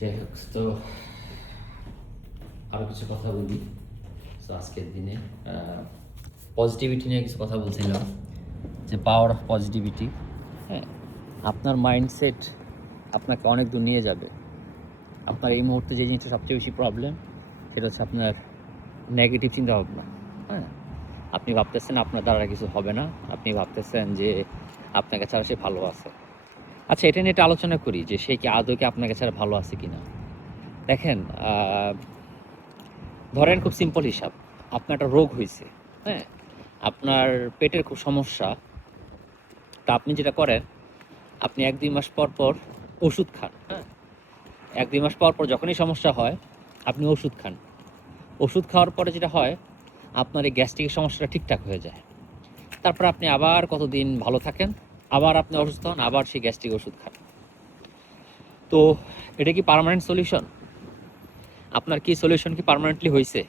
যাই হোক, তো আরও কিছু কথা বলি। তো আজকের দিনে পজিটিভিটি নিয়ে কিছু কথা বলছিলাম, যে পাওয়ার অফ পজিটিভিটি। হ্যাঁ, আপনার মাইন্ডসেট আপনাকে অনেক দূর নিয়ে যাবে। আপনার এই মুহূর্তে যে জিনিসটা সবচেয়ে বেশি প্রবলেম, সেটা হচ্ছে আপনার নেগেটিভ চিন্তাভাবনা। হ্যাঁ, আপনি ভাবতেছেন আপনার দ্বারা কিছু হবে না, আপনি ভাবতেছেন যে আপনাকে ছাড়া সে ভালো আছে। আচ্ছা, এটা নিয়ে একটা আলোচনা করি যে সে কি আদৌ কি আপনাকে ছাড়া ভালো আছে কি না। দেখেন, ধরেন খুব সিম্পল হিসাব, আপনার একটা রোগ হয়েছে। হ্যাঁ, আপনার পেটের খুব সমস্যা। তা আপনি যেটা করেন, আপনি 1-2 মাস পর পর ওষুধ খান। হ্যাঁ, 1-2 মাস পর পর যখনই সমস্যা হয় আপনি ওষুধ খান। ওষুধ খাওয়ার পরে যেটা হয়, আপনার এই গ্যাস্ট্রিকের সমস্যাটা ঠিকঠাক হয়ে যায়। তারপর আপনি আবার কতদিন ভালো থাকেন, আবার আপনি অসুস্থ হন, আবার সেই গ্যাস্ট্রিক ওষুধ খান। তো এটা কি পার্মানেন্ট সলিউশন? আপনার কি সলিউশন কি পার্মানেন্টলি হয়েছে?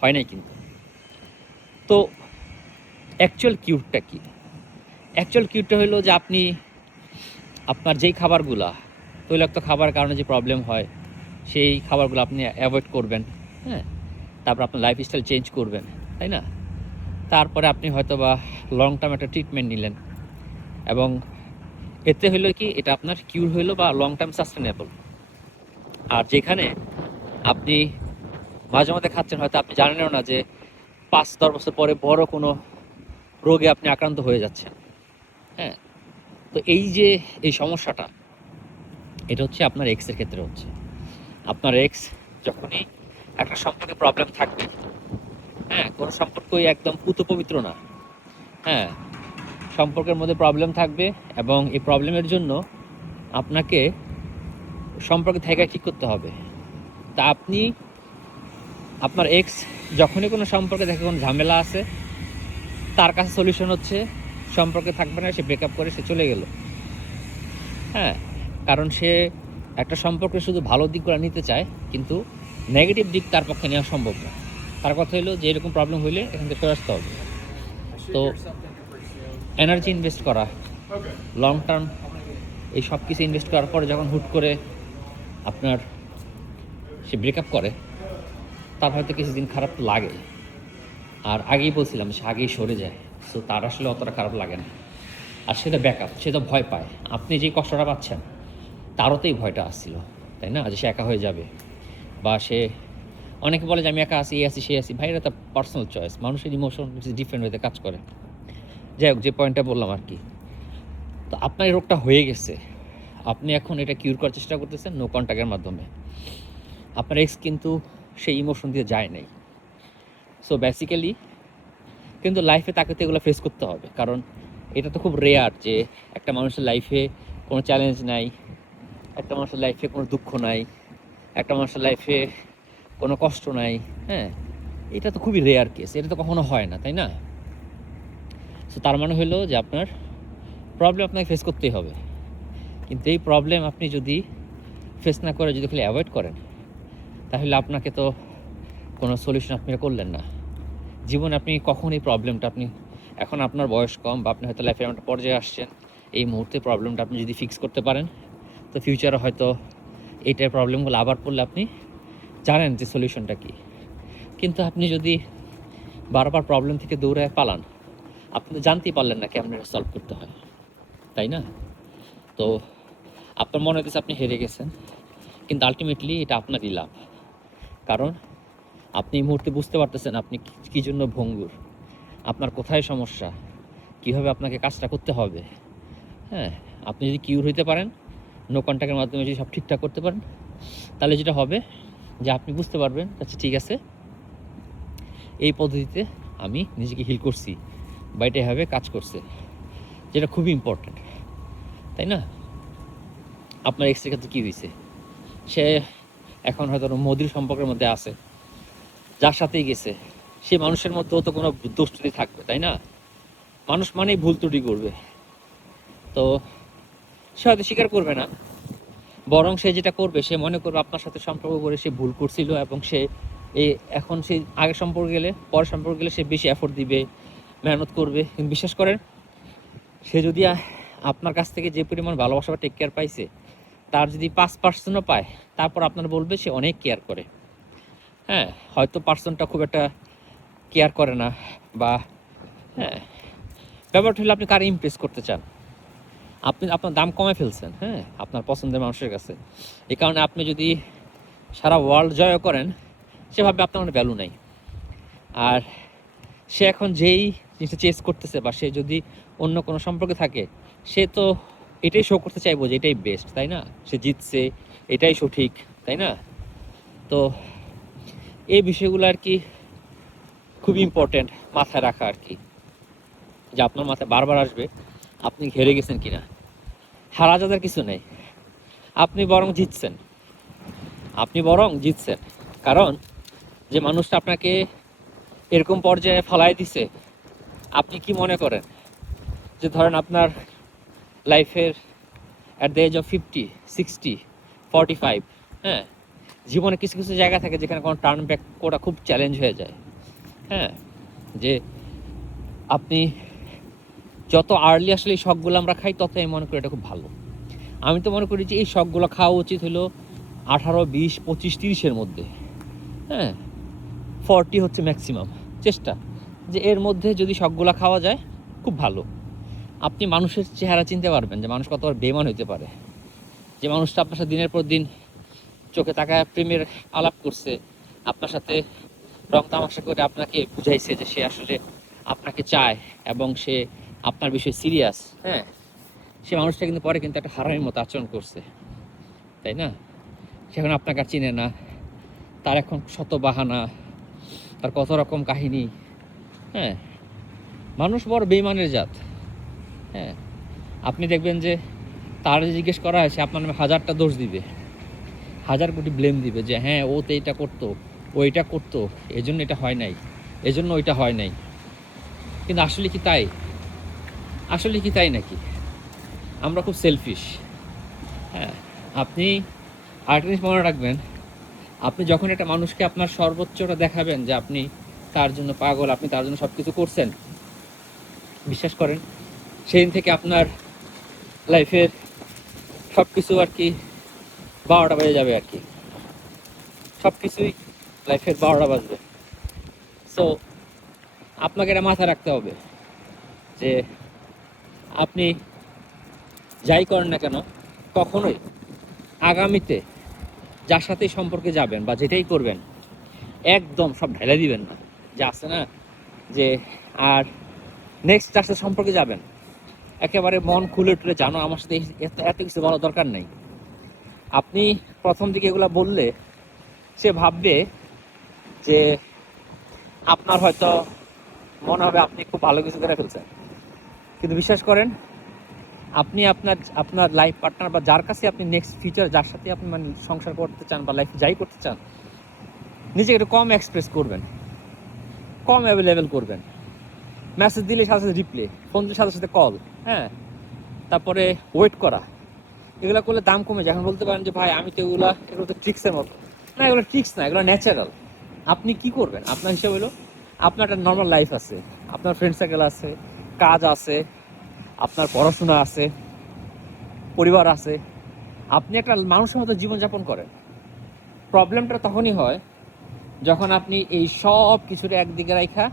হয় নাই কিন্তু। তো অ্যাকচুয়াল কিউরটা কি? অ্যাকচুয়াল কিউরটা হলো যে আপনি আপনার যেই খাবারগুলা, তৈলাক্ত খাবারের কারণে যে প্রবলেম হয়, সেই খাবারগুলো আপনি অ্যাভয়েড করবেন। হ্যাঁ, তারপর আপনার লাইফস্টাইল চেঞ্জ করবেন, তাই না? তারপরে আপনি হয়তো বা লং টার্ম একটা ট্রিটমেন্ট নিলেন, এবং এতে হইলো কি, এটা আপনার কিউর হইলো বা লং টার্ম সাস্টেনেবল। আর যেখানে আপনি মাঝে মধ্যে খাচ্ছেন, হয়তো আপনি জানেনও না যে 5-10 বছর পরে বড় কোনো রোগে আপনি আক্রান্ত হয়ে যাচ্ছেন। হ্যাঁ, তো এই যে এই সমস্যাটা, এটা হচ্ছে আপনার এক্সের ক্ষেত্রে হচ্ছে। আপনার এক্স যখনই একটা সম্পর্কে প্রবলেম থাকবে, হ্যাঁ, কোনো সম্পর্কই একদম পুত পবিত্র না। হ্যাঁ, সম্পর্কের মধ্যে প্রবলেম থাকবে, এবং এই প্রবলেমের জন্য আপনাকে সম্পর্কে থেকে ঠিক করতে হবে। তা আপনি আপনার এক্স যখনই কোনো সম্পর্কে দেখে কোনো ঝামেলা আছে, তার কাছে সলিউশন হচ্ছে সম্পর্কে থাকবে না, সে ব্রেকআপ করে সে চলে গেল। হ্যাঁ, কারণ সে একটা সম্পর্কে শুধু ভালো দিকগুলো নিতে চায়, কিন্তু নেগেটিভ দিক তার পক্ষে নেওয়া সম্ভব না। তার কথা হলো যে এরকম প্রবলেম হইলে এখান থেকে সরে আসতে হবে। তো এনার্জি ইনভেস্ট করা, লং টার্ম এই সব কিছু ইনভেস্ট করার পরে যখন হুট করে আপনার সে ব্রেকআপ করে, তার হয়তো কিছুদিন খারাপ লাগে। আর আগেই বলছিলাম সে আগেই সরে যায়, সো তার আসলে অতটা খারাপ লাগে না। আর সেটা ব্যাকআপ, সে তো ভয় পায়। আপনি যেই কষ্টটা পাচ্ছেন, তারও তো এই ভয়টা আসছিল, তাই না? যে সে একা হয়ে যাবে, বা সে, অনেকে বলে যে আমি একা আছি, এই আছি, সে আছি। ভাই, এটা তার পার্সোনাল চয়েস, মানুষের ইমোশন ডিফারেন্ট ওয়েতে কাজ করে। যাই হোক, যে পয়েন্টটা বললাম আর কি, তো আপনার এই রোগটা হয়ে গেছে, আপনি এখন এটা কিউর করার চেষ্টা করতেছেন নো কন্ট্যাক্টের মাধ্যমে। আপনার এক্স কিন্তু সেই ইমোশন দিয়ে যায় নাই। সো বেসিক্যালি কিন্তু লাইফে তাকে তো এগুলো ফেস করতে হবে, কারণ এটা তো খুব রেয়ার যে একটা মানুষের লাইফে কোনো চ্যালেঞ্জ নাই, একটা মানুষের লাইফে কোনো দুঃখ নাই, একটা মানুষের লাইফে কোনো কষ্ট নাই। হ্যাঁ, এটা তো খুবই রেয়ার কেস, এটা তো কখনো হয় না, তাই না? সো তার মানে হলো যে আপনার প্রবলেম আপনাকে ফেস করতেই হবে। কিন্তু এই প্রবলেম আপনি যদি ফেস না করে যদি খালি অ্যাভয়েড করেন, তাহলে আপনাকে তো কোনো সলিউশন আপনি করলেন না। জীবনে আপনি কখন এই প্রবলেমটা, আপনি এখন আপনার বয়স কম, বা আপনি হয়তো লাইফের একটা পর্যায়ে আসছেন, এই মুহূর্তে প্রবলেমটা আপনি যদি ফিক্স করতে পারেন, তো ফিউচারে হয়তো এইটার প্রবলেমগুলো আবার পড়লে আপনি জানেন যে সলিউশনটা কী। কিন্তু আপনি যদি বারবার প্রবলেম থেকে দৌড়ায় পালান, আপনি তো জানতেই পারলেন না কেমন এটা সলভ করতে হয়, তাই না? তো আপনার মনে হচ্ছে আপনি হেরে গেছেন, কিন্তু আলটিমেটলি এটা আপনারই লাভ। কারণ আপনি এই মুহূর্তে বুঝতে পারতেছেন আপনি কী জন্য ভঙ্গুর, আপনার কোথায় সমস্যা, কীভাবে আপনাকে কাজটা করতে হবে। হ্যাঁ, আপনি যদি কিউর হইতে পারেন, নো কন্ট্যাক্টের মাধ্যমে যদি সব ঠিকঠাক করতে পারেন, তাহলে যেটা হবে যে আপনি বুঝতে পারবেন, আচ্ছা ঠিক আছে, এই পদ্ধতিতে আমি নিজেকে হিল করছি, বা এটা এভাবে কাজ করছে, যেটা খুবই ইম্পর্ট্যান্ট, তাই না? আপনার এক্সের ক্ষেত্রে কী হয়েছে, সে এখন হয়তো মোদির সম্পর্কের মধ্যে আছে, যার সাথেই গেছে সে মানুষের মধ্যেও তো কোনো দোষ ত্রুটি থাকবে, তাই না? মানুষ মানেই ভুল ত্রুটি করবে। তো সে হয়তো স্বীকার করবে না, বরং সে যেটা করবে, সে মনে করবে আপনার সাথে সম্পর্ক করে সে ভুল করছিল, এবং সে এই এখন সে আগের সম্পর্কে গেলে, পরের সম্পর্কে গেলে সে বেশি এফোর্ট দিবে, মেহনত করবে। কিন্তু বিশ্বাস করেন, সে যদি আপনার কাছ থেকে যে পরিমাণ ভালোবাসা বা টেক কেয়ার পাইছে, তার যদি 5%ও পায়, তারপর আপনার বলবে সে অনেক কেয়ার করে। হ্যাঁ, হয়তো পার্সনটা খুব একটা কেয়ার করে না, বা হ্যাঁ, ব্যাপারটা হলো আপনি কারে ইমপ্রেস করতে চান। আপনি আপনার দাম কমে ফেলছেন, হ্যাঁ, আপনার পছন্দের মানুষের কাছে। এই কারণে আপনি যদি সারা ওয়ার্ল্ড জয় করেন, সেভাবে আপনার কোনো ভ্যালু নাই। আর সে এখন যেই জিনিসটা চেস করতেছে, বা সে যদি অন্য কোনো সম্পর্কে থাকে, সে তো এটাই শো করতে চাইবো যে এটাই বেস্ট, তাই না? সে জিতছে, এটাই সঠিক, তাই না? তো এই বিষয়গুলো আর কি খুব ইম্পর্টেন্ট মাথায় রাখা আর কি, যে আপনার মাথায় বারবার আসবে আপনি হেরে গেছেন কিনা। হারা যাদের কিছু নেই, আপনি বরং জিতছেন, আপনি বরং জিতছেন। কারণ যে মানুষটা আপনাকে এরকম পর্যায়ে ফলাই দিছে, আপনি কি মনে করেন যে ধরেন আপনার লাইফের অ্যাট দ্য এজ অফ 50, 60, 45, হ্যাঁ, জীবনে কিছু কিছু জায়গা থাকে যেখানে কোনো টার্ন ব্যাক করা খুব চ্যালেঞ্জ হয়ে যায়। হ্যাঁ, যে আপনি যত আর্লি আসলে এই শখগুলো আমরা খাই, তত আমি মনে করি এটা খুব ভালো। আমি তো মনে করি যে এই শখগুলো খাওয়া উচিত হলো 18, 20, 25, 30-এর মধ্যে। হ্যাঁ, 40 হচ্ছে ম্যাক্সিমাম চেষ্টা, যে এর মধ্যে যদি শখগুলো খাওয়া যায় খুব ভালো। আপনি মানুষের চেহারা চিনতে পারবেন যে মানুষ কতবার বেমান হইতে পারে। যে মানুষটা আপনার সাথে দিনের পর দিন চোখে তাকায় প্রেমের আলাপ করছে, আপনার সাথে রং তামাশা করে আপনাকে বুঝাইছে যে সে আসলে আপনাকে চায় এবং সে আপনার বিষয়ে সিরিয়াস, হ্যাঁ, সে মানুষটা কিন্তু পরে কিন্তু একটা হারামির মতো আচরণ করছে, তাই না? সে এখন আপনাকে আর চিনে না, তার এখন শত বাহানা, তার কত রকম কাহিনী। হ্যাঁ, মানুষ বড় বেইমানের জাত। হ্যাঁ, আপনি দেখবেন যে তার জিজ্ঞেস করা হয়, সে আপনার নামে 1000টা দোষ দিবে, 1000 কোটি ব্লেম দিবে, যে হ্যাঁ ও তো এইটা করতো, ও এটা করতো, এজন্য এটা হয় নাই, এজন্য ওইটা হয় নাই। কিন্তু আসলে কি তাই? আসলে কি তাই নাকি? আমরা খুব সেলফিশ। হ্যাঁ, আপনি আরেকটা জিনিস মনে রাখবেন, আপনি যখন একটা মানুষকে আপনার সর্বোচ্চটা দেখাবেন যে আপনি তার জন্য পাগল, আপনি তার জন্য সব কিছু করছেন, বিশ্বাস করেন সেদিন থেকে আপনার লাইফের সব কিছু আর কি 12টা বেজে যাবে আর কি, সব কিছুই লাইফের 12টা বাজবে। সো আপনাকে এটা মাথায় রাখতে হবে যে আপনি যাই করেন না কেন, কখনোই আগামীতে যার সাথেই সম্পর্কে যাবেন বা যেটাই করবেন, একদম সব ঢেলে দিবেন না। যে আছে না যে, আর নেক্সট যার সাথে সম্পর্কে যাবেন, একেবারে মন খুলে টুলে জানো আমার সাথে এত এত কিছু বলার দরকার নেই। আপনি প্রথম দিকে এগুলো বললে সে ভাববে যে আপনার হয়তো মনে হবে আপনি খুব ভালো কিছু করে ফেলছেন। কিন্তু বিশ্বাস করেন, আপনি আপনার আপনার লাইফ পার্টনার বা যার কাছে আপনি নেক্সট ফিউচার, যার সাথে আপনি মানে সংসার করতে চান বা লাইফে যাই করতে চান, নিজেকে একটু কম এক্সপ্রেস করবেন, কম অ্যাভেলেবেল করবেন। মেসেজ দিলে সাথে সাথে রিপ্লে, ফোন দিলে সাথে সাথে কল, হ্যাঁ, তারপরে ওয়েট করা, এগুলো করলে দাম কমে যায়। এখন বলতে পারেন যে ভাই আমি তো এগুলো তো ট্রিক্সের মতো। না, এগুলো ট্রিক্স না, এগুলো ন্যাচারাল। আপনি কি করবেন, আপনার হিসাব হলো আপনার একটা নর্মাল লাইফ আছে, আপনার ফ্রেন্ড সার্কেল আছে, কাজ আছে, আপনার পড়াশোনা আছে, পরিবার আছে, আপনি একটা মানুষের মতো জীবনযাপন করেন। প্রবলেমটা তখনই হয় যখন আপনি এই সব কিছুটা একদিকে রাখা,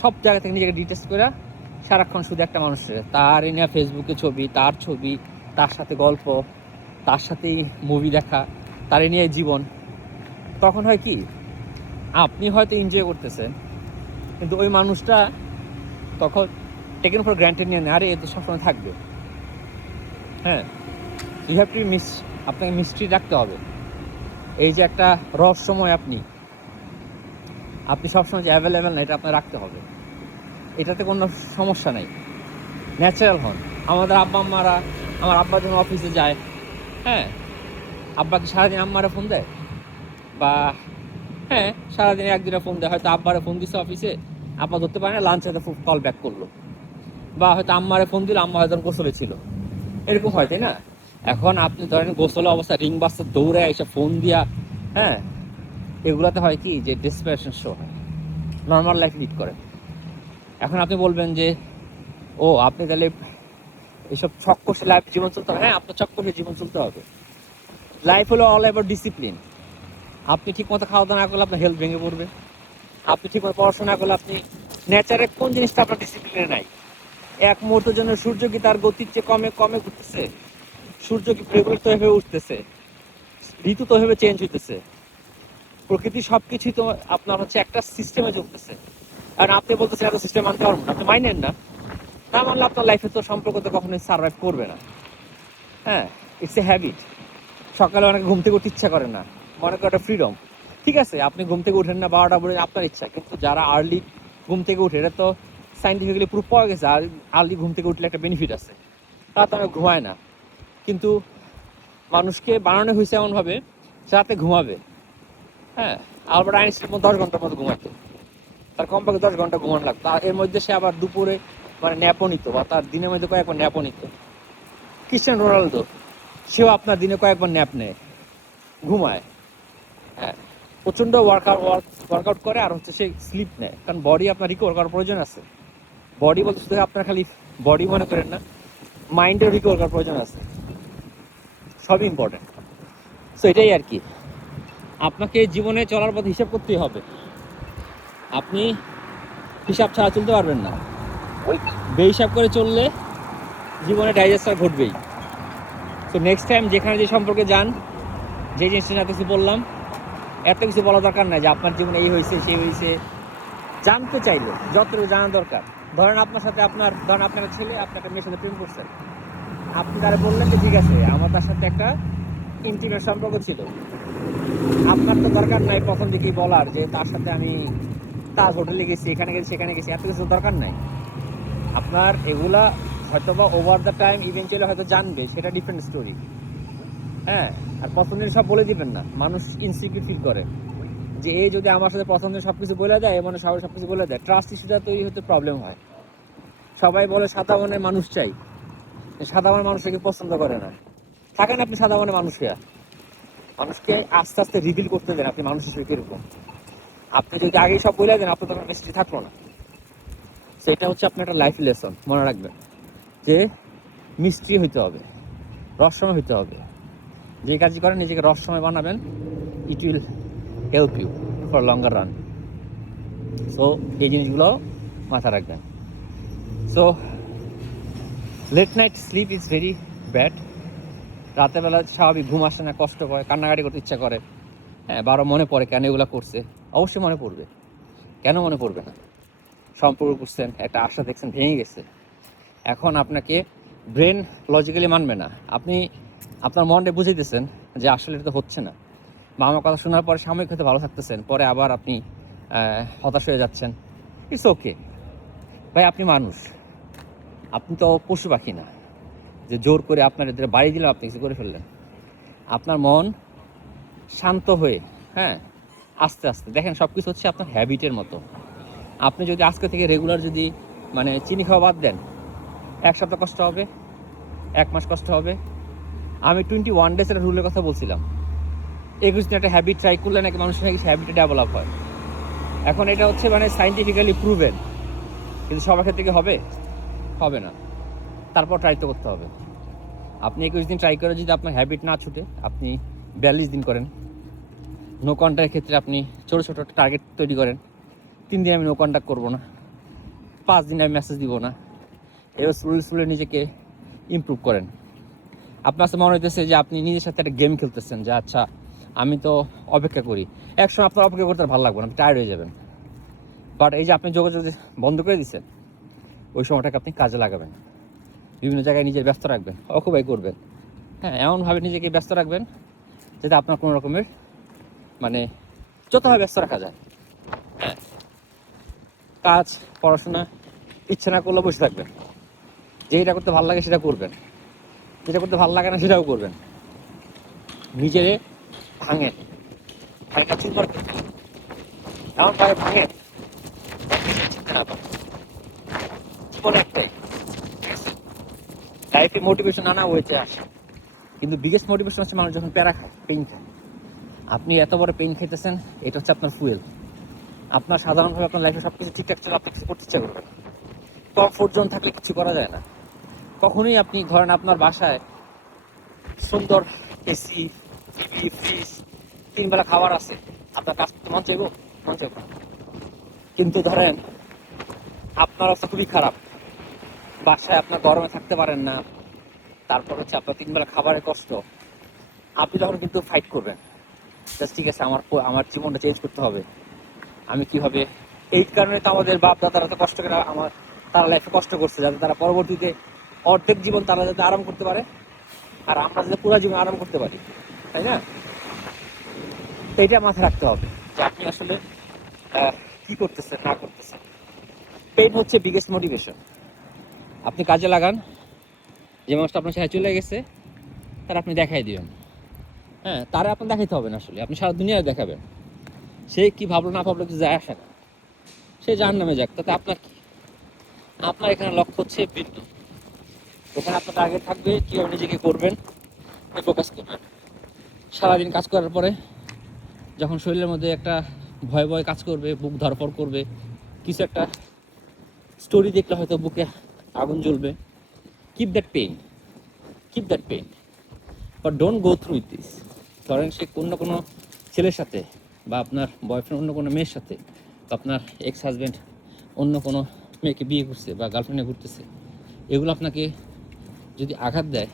সব জায়গা থেকে নিজেকে ডিটেস্ট করে সারাক্ষণ শুধু একটা মানুষের, তার নিয়ে ফেসবুকে ছবি, তার ছবি, তার সাথে গল্প, তার সাথেই মুভি দেখা, তার নিয়ে জীবন। তখন হয় কি, আপনি হয়তো এনজয় করতেছেন, কিন্তু ওই মানুষটা তখন টেকেন ফর গ্রান্টেড নিয়ে নেয়, আরে এ তো সবসময় থাকবে। হ্যাঁ, ইউ হ্যাভ টু আপনাকে মিস্ট্রি রাখতে হবে। এই যে একটা রহস্যময় আপনি সবসময় যে অ্যাভেলেবেল না, এটা আপনার রাখতে হবে। এটাতে কোনো সমস্যা নেই, ন্যাচারাল হন। আমাদের আব্বা আম্মারা, আমার আব্বা যখন অফিসে যায়, হ্যাঁ, আব্বাকে সারাদিন আম্মারা ফোন দেয়, বা হ্যাঁ সারাদিন একদিনে ফোন দেয়, হয়তো আব্বারে ফোন দিচ্ছে অফিসে, আব্বা ধরতে পারে না, লাঞ্চে কল ব্যাক করলো, বা হয়তো আম্মারে ফোন দিল, আম্মা হয়তো গোসলে ছিল, এরকম হয়, তাই না? এখন আপনি ধরেন গোসলে অবস্থা, রিং বাসে দৌড়ে এসে ফোন দিয়া, হ্যাঁ, এগুলাতে হয় কি যে ডেসপারেশন শো হয়, নর্মাল লাইফ লিড করে। এখন আপনি বলবেন যে ও আপনি তাহলে এসব ছক কষে লাইফ জীবন চলতে হবে। হ্যাঁ, আপনার ছক কষে জীবন চলতে হবে, লাইফ হলো অল অ্যাবাউট ডিসিপ্লিন। আপনি ঠিক মতো খাওয়া দাওয়া না করলে আপনার হেলথ ভেঙে পড়বে। আপনি ঠিক মতো পড়াশোনা করলে আপনি নেচারে কোন জিনিসটা আপনার ডিসিপ্লিনে নাই। এক মুহূর্তের জন্য সূর্য কি তার গতির চেয়ে কমে কমে ঘুরতেছে? সূর্য কি পরিবর্তিত হয়ে উঠতেছে? ঋতু তো ভাবে চেঞ্জ হইতেছে। প্রকৃতি সবকিছুই তো আপনার হচ্ছে একটা সিস্টেমে চলতেছে। আর আপনি বলতেছেন এত সিস্টেম মানতে পারবো না, আপনি মাইনেন না, না মানলে আপনার লাইফে তো সম্পর্ক তো কখনোই সার্ভাইভ করবে না। হ্যাঁ, ইটস এ হ্যাবিট। সকালে অনেকে ঘুম থেকে উঠতে ইচ্ছা করে না, মনে করে একটা ফ্রিডম। ঠিক আছে, আপনি ঘুম থেকে উঠেন না 12টা পরে, আপনার ইচ্ছা। কিন্তু যারা আর্লি ঘুম থেকে উঠে, এটা তো সাইন্টিফিক্যালি প্রুফ পাওয়া গেছে। আর আর্লি ঘুম থেকে উঠলে একটা বেনিফিট আছে। তারা তো আমি ঘুমায় না, কিন্তু মানুষকে বানানো হয়েছে এমনভাবে রাতে ঘুমাবে। হ্যাঁ, আলবার্ট আইনস্টাইন 10 ঘন্টার মতো ঘুমাইতো, তার কমপক্ষে 10 ঘন্টা ঘুমানো লাগতো। আর এর মধ্যে সে আবার দুপুরে মানে ন্যাপও নিত, বা তার দিনের মধ্যে কয়েকবার ন্যাপও নিত। ক্রিস্টিয়ানো রোনালদো, সেও আপনার দিনে কয়েকবার ন্যাপ নেয়, ঘুমায়। হ্যাঁ, প্রচণ্ড ওয়ার্কআউট করে, আর হচ্ছে সে স্লিপ নেয়, কারণ বডি আপনার রিকভার করার প্রয়োজন আছে। বডি বলতে শুধু আপনার খালি বডি মনে করেন না, মাইন্ডের রিকভার করার প্রয়োজন আছে। সবই ইম্পর্টেন্ট। সো এটাই আর কি, আপনাকে জীবনে চলার পথে হিসাব করতেই হবে। আপনি হিসাব ছাড়া চলতে পারবেন না। ওই বেহিসাব করে চললে জীবনে ডাইজেস্টার ঘটবেই। সো নেক্সট টাইম যেখানে যে সম্পর্কে যান, যে জিনিসটা না কিছু বললাম, এত কিছু বলা দরকার নাই যে আপনার জীবনে এই হয়েছে সেই হয়েছে। জানতে চাইলো যতটুকু জানা দরকার। ধরেন আপনার সাথে ধরেন আপনার ছেলে আপনার একটা মেয়ের সাথে প্রেম করছেন, আপনি তারা বললেন যে ঠিক আছে আমার তার সাথে একটা ইন্টিমেট সম্পর্ক ছিল। আপনার তো দরকার নাই প্রথম দিকেই বলার যে তার সাথে আমি তাজ হোটেলে গেছি, এখানে গেছি সেখানে গেছি, এত কিছু দরকার নাই। আপনার এগুলা হয়তো বা ওভার দ্য টাইম ইভেন্চুয়ালি হয়তো জানবে, সেটা ডিফারেন্ট স্টোরি। হ্যাঁ, আর প্রথম দিন সব বলে দিবেন না, মানুষ ইনসিকিউর ফিল করে যে এই যদি আমার সাথে প্রথম দিন সব কিছু বলে দেয়, মানে সবাই সব কিছু বলে দেয়, ট্রাস্ট ইস্যুটা তৈরি হতে প্রবলেম হয়। সবাই বলে সাদা মনের মানুষ চাই, সাদা মনের মানুষকে পছন্দ করে না। থাকেন আপনি সাদা মনের মানুষ হইয়া, মানুষকে আস্তে আস্তে রিভিল করতে দেন আপনি মানুষ হিসেবে কিরকম। আপনি যদি আগেই সব বলে দেন, আপনার তখন মেসেজ থাকলো না। সেটা হচ্ছে আপনার একটা লাইফ লেসন, মনে রাখবেন যে মিস্ট্রি হইতে হবে, রহস্যময় হইতে হবে। যে কাজই করেন নিজেকে রহস্যময় বানাবেন, it will help you for longer run. So এই জিনিসগুলো মাথা রাখবেন। So late night sleep is very bad. রাতেরবেলা স্বাভাবিক ঘুম আসে না, কষ্ট করে, কান্নাকাটি করতে ইচ্ছা করে। হ্যাঁ, বারো মনে পড়ে কেন এগুলো করছে। অবশ্যই মনে পড়বে, কেন মনে পড়বে না? সম্পর্ক করছেন, একটা আশা দেখছেন ভেঙে গেছে। এখন আপনাকে ব্রেন লজিক্যালি মানবে না, আপনি আপনার মনটা বুঝাইতেছেন যে আসলে এটা তো হচ্ছে না। বা আমার কথা শোনার পরে সাময়িক হয়তো ভালো থাকতেছেন, পরে আবার আপনি হতাশ হয়ে যাচ্ছেন। ইটস ওকে ভাই, আপনি মানুষ, আপনি তো পশু পাখি না যে জোর করে আপনার এদের বাড়ি দিলেও আপনি কিছু করে ফেললেন। আপনার মন শান্ত হয়ে, হ্যাঁ, আস্তে আস্তে দেখেন, সব কিছু হচ্ছে আপনার হ্যাবিটের মতো। আপনি যদি আজকে থেকে রেগুলার যদি মানে চিনি খাওয়া বাদ দেন, 1 সপ্তাহ কষ্ট হবে, 1 মাস কষ্ট হবে। আমি 21 ডেজ একটা রুলের কথা বলছিলাম। 21 দিন একটা হ্যাবিট ট্রাই করলে নাকি মানুষের নাকি হ্যাবিটে ডেভেলপ হয়। এখন এটা হচ্ছে মানে সাইন্টিফিক্যালি প্রুভেন, কিন্তু সবার ক্ষেত্রে কি হবে? হবে না। তারপর ট্রাই তো করতে হবে। আপনি 21 দিন ট্রাই করে যদি আপনার হ্যাবিট না ছুটে, আপনি 42 দিন করেন। নো কন্ট্যাক্টের ক্ষেত্রে আপনি ছোটো ছোটো টার্গেট তৈরি করেন। 3 দিন আমি নো কন্ট্যাক্ট করবো না, 5 দিন আমি মেসেজ দিব না। এবার স্লোলি নিজেকে ইমপ্রুভ করেন। আপনার কাছে মনে হইতেছে যে আপনি নিজের সাথে একটা গেম খেলতেছেন, যে আচ্ছা আমি তো অপেক্ষা করি। একসময় আপনার অপেক্ষা করতে আর ভালো লাগবে না, আপনি টায়ার্ড হয়ে যাবেন। বাট এই যে আপনি যোগাযোগ বন্ধ করে দিচ্ছেন, ওই সময়টাকে আপনি কাজে লাগাবেন, বিভিন্ন জায়গায় নিজের ব্যস্ত রাখবেন, অকুপাই করবেন। হ্যাঁ, এমনভাবে নিজেকে ব্যস্ত রাখবেন যাতে আপনার কোনো রকমের মানে যতভাবে ব্যস্ত রাখা যায়। হ্যাঁ, কাজ, পড়াশোনা ইচ্ছে না করলে বসে থাকবেন, যেটা করতে ভালো লাগে সেটা করবেন, যেটা করতে ভালো লাগে না সেটাও করবেন। নিজেরে ভাঙেন, ভাইটা চিন্তা করতে এমন ভাই ভাঙেন চিন্তা না পারেন। জীবন একটাই, লাইফে মোটিভেশন নানা ওয়েতে আসে, কিন্তু বিগেস্ট মোটিভেশন হচ্ছে মানুষ যখন প্যারা খায়, পেইন খায়। আপনি এত বড় পেইন খেতেছেন, এটা হচ্ছে আপনার ফুয়েল। আপনার সাধারণভাবে আপনার লাইফে সব কিছু ঠিকঠাক চলে, আপনি কিছু করতে ইচ্ছা করবেন। কমফোর্ট জোন থাকলে কিছু করা যায় না। কখনোই আপনি ধরেন আপনার বাসায় সুন্দর এসি, টিভি, ফ্রিজ, 3 বেলা খাবার আছে, আপনার কাজ করতে মন চাইবো? মন চাইবো না। কিন্তু ধরেন আপনার অবস্থা খুবই খারাপ, বাসায় আপনার গরমে থাকতে পারেন না, তারপর হচ্ছে আপনার 3 বেলা খাবারের কষ্ট, আপনি তখন কিন্তু ফাইট করবেন, জাস্ট ঠিক আছে আমার জীবনটা চেঞ্জ করতে হবে, আমি কিভাবে। এই কারণে তো আমাদের বাপ দাদারা তো কষ্ট করে তারা লাইফে কষ্ট করছে, যাতে তারা পরবর্তীতে অর্ধেক জীবন তারা যাতে আরাম করতে পারে, আর আমরা যাতে পুরো জীবন আরাম করতে পারি, তাই না? তো এটা মাথায় রাখতে হবে যে আপনি আসলে কি করতেছেন না করতেছেন। পেইন হচ্ছে বিগেস্ট মোটিভেশন। আপনি কাজে লাগান, যে মানুষটা আপনার সাথে চলে গেছে তার আপনি দেখাই দিবেন। হ্যাঁ, তারা আপনার দেখাইতে হবে না, আসলে আপনি সারা দুনিয়ায় দেখাবেন। সে কি ভাবলো না ভাবলো কিছু যায় আসে না, সে জাহান্নামে যাক, তাতে আপনার কি? আপনার এখানে লক্ষ্য হচ্ছে ভিন্ন। এখানে আপনার টার্গেট থাকবে কীভাবে নিজেকে করবেন, ফোকাস করবেন। সারাদিন কাজ করার পরে যখন শরীরের মধ্যে একটা ভয় ভয় কাজ করবে, বুক ধরপড় করবে, কিছু একটা স্টোরি দেখলে হয়তো বুকে আগুন জ্বলবে, keep that pain, keep that pain, but don't go through with this. ধরেন সে কোনো ছেলের সাথে, বা আপনার বয়ফ্রেন্ড অন্য কোনো মেয়ের সাথে, বা আপনার এক্স হাজব্যান্ড অন্য কোনো মেয়েকে বিয়ে করছে বা গার্লফ্রেন্ডে ঘুরতেছে, এগুলো আপনাকে যদি আঘাত দেয়,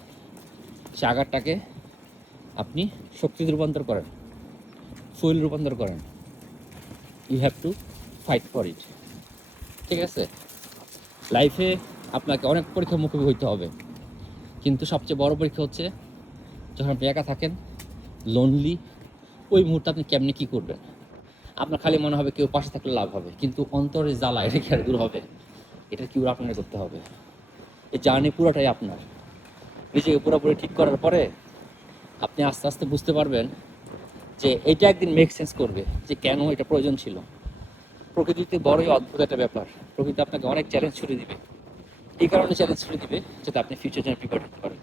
সে আঘাতটাকে আপনি শক্তিতে রূপান্তর করেন, ফুয়েল রূপান্তর করেন। You have to fight for it. ঠিক আছে? লাইফে আপনাকে অনেক পরীক্ষার মুখোমুখি হইতে হবে, কিন্তু সবচেয়ে বড় পরীক্ষা হচ্ছে যখন আপনি একা থাকেন, লোনলি, ওই মুহূর্তে আপনি কেমনি কী করবেন। আপনার খালি মনে হবে কেউ পাশে থাকলে লাভ হবে, কিন্তু অন্তরে জ্বালা এটা কি আর দূর হবে? এটা কিউর আপনাকে করতে হবে। এই জার্নি পুরোটাই আপনার। নিজেকে পুরোপুরি ঠিক করার পরে আপনি আস্তে আস্তে বুঝতে পারবেন যে এটা একদিন মেক সেন্স করবে, যে কেন এটা প্রয়োজন ছিল। প্রকৃতিতে বড়ই অদ্ভুত একটা ব্যাপার, প্রকৃতি আপনাকে অনেক চ্যালেঞ্জ ছুড়ে দিবে। এই কারণে চ্যালেঞ্জ ছুড়ে দিবে যাতে আপনি ফিউচার জন্য প্রিপারেট করতে পারেন।